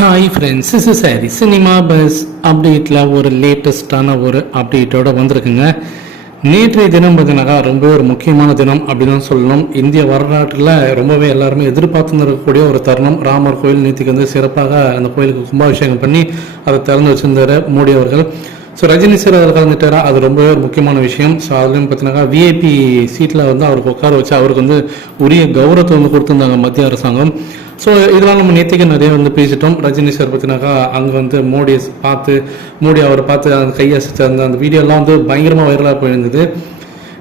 Hi friends is sorry cinema buzz அப்டேட்டில் ஒரு லேட்டஸ்டான ஒரு அப்டேட்டோட வந்திருக்குங்க. நேற்றைய தினம் பார்த்தீங்கன்னாக்கா ரொம்பவே ஒரு முக்கியமான தினம் அப்படின்னு சொல்லணும். இந்திய வரலாற்றில் ரொம்பவே எல்லாருமே எதிர்பார்த்து இருக்கக்கூடிய ஒரு தருணம். ராமர் கோயில் நேற்றுக்கு வந்து சிறப்பாக அந்த கோயிலுக்கு கும்பாபிஷேகம் பண்ணி அதை திறந்து வச்சிருந்தார் மோடி அவர்கள். ஸோ ரஜினி சார் அதில் கலந்துட்டாரா? அது ரொம்பவே ஒரு முக்கியமான விஷயம். ஸோ அதுலேயும் பார்த்தீங்கன்னா விஐபி சீட்டில் வந்து அவருக்கு உட்கார வச்சு அவருக்கு வந்து உரிய கௌரவத்தை வந்து கொடுத்துருந்தாங்க மத்திய அரசாங்கம். ஸோ இதெல்லாம் நம்ம நேற்றுக்கு நிறைய வந்து பேசிட்டோம். ரஜினி சார் பார்த்தினாக்கா அங்கே வந்து மோடியை பார்த்து மோடி அவரை பார்த்து அந்த கையசிச்ச அந்த அந்த வீடியோலாம் வந்து பயங்கரமாக வைரலாக போயிருந்தது.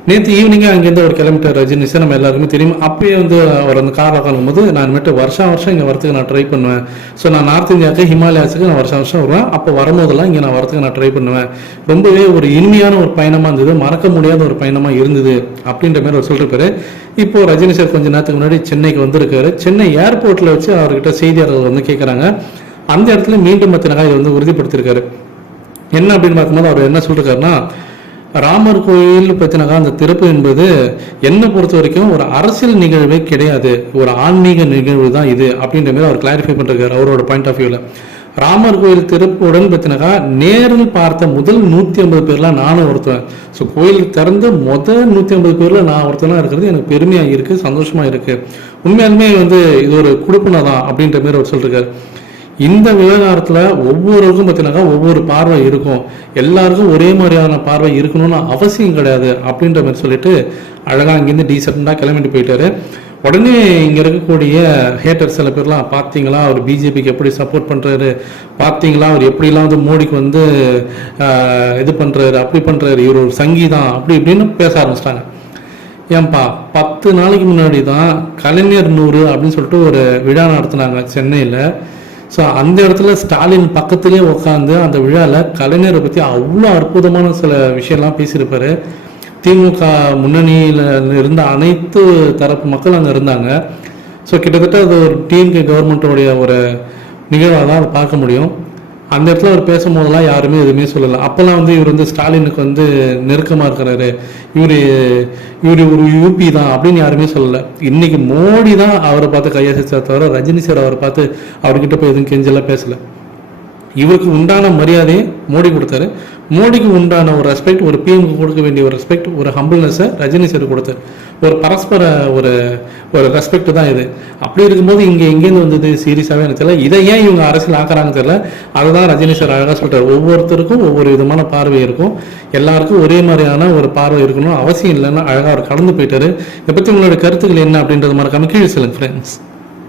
நேற்று ஈவினிங்கே அங்கேருந்து ஒரு கிலோமீட்டர் ரஜினி சார் நம்ம எல்லாருக்குமே தெரியும். அப்பயே வந்து அவர் அந்த காரில் உட்காரும்போது நான் மட்டும் வருஷம் வருஷம் இங்கே வரத்துக்கு நான் ட்ரை பண்ணுவேன். ஸோ நான் நார்த் இந்தியாவுக்கு ஹிமாலயாஸுக்கு நான் வருஷம் வருஷம் வருவேன். அப்போ வரும்போதெல்லாம் இங்கே நான் வரத்துக்கு நான் ட்ரை பண்ணுவேன். ரொம்பவே ஒரு இனிமையான ஒரு பயணமாக இருந்தது. மறக்க முடியாத ஒரு பயணமாக இருந்தது அப்படின்ற மாதிரி அவர் சொல்லிருப்பாரு. இப்போ ரஜினி சார் கொஞ்ச நேரத்துக்கு முன்னாடி சென்னைக்கு வந்திருக்காரு. சென்னை ஏர்போர்ட்டில் வச்சு அவர்கிட்ட செய்தியாளர்கள் வந்து கேட்குறாங்க அந்த இடத்துல மீண்டும் பார்த்தினாக்கா இதை வந்து உறுதிப்படுத்தியிருக்காரு. என்ன அப்படின்னு பார்க்கும்போது அவர் என்ன சொல்லிருக்காருன்னா ராமர் கோயில் பற்றினாக்கா அந்த திறப்பு என்பது என்னை பொறுத்த வரைக்கும் ஒரு அரசியல் நிகழ்வே கிடையாது. ஒரு ஆன்மீக நிகழ்வு தான் இது அப்படின்ற மாதிரி அவர் கிளாரிஃபை பண்ணிருக்காரு அவரோட பாயிண்ட் ஆஃப் வியூவில் ராமர் கோயில் திறப்புடன் பற்றினாக்கா நேரில் பார்த்த முதல் நூற்றி ஐம்பது பேர்லாம் நானும் ஒருத்தன். ஸோ கோயில் திறந்த முதல் நூற்றி ஐம்பது பேரில் நான் ஒருத்தனாக இருக்கிறது எனக்கு பெருமையாக இருக்குது சந்தோஷமாக இருக்குது உண்மையாலுமே வந்து இது ஒரு குடுப்பினை தான் அப்படின்ற மாதிரி அவர் சொல்லியிருக்காரு இந்த விவகாரத்தில் ஒவ்வொருவருக்கும் பார்த்தீங்கன்னாக்கா ஒவ்வொரு பார்வை இருக்கும். எல்லாருக்கும் ஒரே மாதிரியான பார்வை இருக்கணும்னு அவசியம் கிடையாது அப்படின்ற மாதிரி சொல்லிட்டு அழகாக அங்கேருந்து டீசெண்டாக கிளம்பிட்டு போயிட்டாரு. உடனே இங்கே இருக்கக்கூடிய ஹேட்டர் சில பேர்லாம் பார்த்தீங்களா அவர் பிஜேபிக்கு எப்படி சப்போர்ட் பண்ணுறாரு பார்த்தீங்களா அவர் எப்படிலாம் வந்து மோடிக்கு வந்து ஆஹ், இது பண்ணுறாரு அப்படி பண்ணுறாரு இவர் ஒரு சங்கீதம் அப்படி இப்படின்னு பேச ஆரம்பிச்சிட்டாங்க. ஏன்பா பத்து நாளைக்கு முன்னாடி தான் கலைஞர் நூறு அப்படின்னு சொல்லிட்டு ஒரு விழா நடத்துனாங்க சென்னையில். ஸோ அந்த இடத்துல ஸ்டாலின் பக்கத்திலே உட்காந்து அந்த விழாவில் கலைஞரை பற்றி அவ்வளோ அற்புதமான சில விஷயம்லாம் பேசியிருப்பார். திமுக முன்னணியில் இருந்த அனைத்து தரப்பு மக்கள் அங்கே இருந்தாங்க. ஸோ கிட்டத்தட்ட அது ஒரு டிஎம்கே கவர்மெண்ட்டோடைய ஒரு நிகழ்வாக தான் அதை பார்க்க முடியும். அந்த இடத்துல அவர் பேசும்போதெல்லாம் யாருமே எதுவுமே சொல்லலை. அப்போல்லாம் வந்து இவர் வந்து ஸ்டாலினுக்கு வந்து நெருக்கமாக இருக்கிறாரு. இவர் இவர் ஒரு யூபி தான் அப்படின்னு யாருமே சொல்லலை. இன்னைக்கு மோடி தான் அவரை பார்த்து கையசிச்சா தவிர ரஜினி சார் அவரை பார்த்து அவர்கிட்ட போய் எதுவும் கெஞ்செல்லாம் பேசலை. இவருக்கு உண்டான மரியாதையை மோடி கொடுத்தாரு. மோடிக்கு உண்டான ஒரு ரெஸ்பெக்ட் ஒரு பிஎம்க்கு கொடுக்க வேண்டிய ஒரு ரெஸ்பெக்ட் ஒரு ஹம்பிள்னஸை ரஜினி சார் கொடுத்தாரு. ஒரு பரஸ்பர ஒரு ஒரு ரெஸ்பெக்ட் தான் இது. அப்படி இருக்கும்போது இங்கே எங்கேருந்து வந்தது? சீரியஸாகவே எனக்கு தெரியல. இதை ஏன் இவங்க அரசியல் ஆக்குறாங்க தெரியல. அதை தான் ரஜினி சார் அழகாக சொல்கிறார் ஒவ்வொருத்தருக்கும் ஒவ்வொரு விதமான பார்வை இருக்கும். எல்லாருக்கும் ஒரே மாதிரியான ஒரு பார்வை இருக்கணும் அவசியம் இல்லைன்னா அழகாக அவர் கடந்து போயிட்டாரு. இதை பற்றி உங்களோட கருத்துக்கள் என்ன அப்படின்றது மறக்காமல் கீழே சொல்லுங்கள் ஃப்ரெண்ட்ஸ்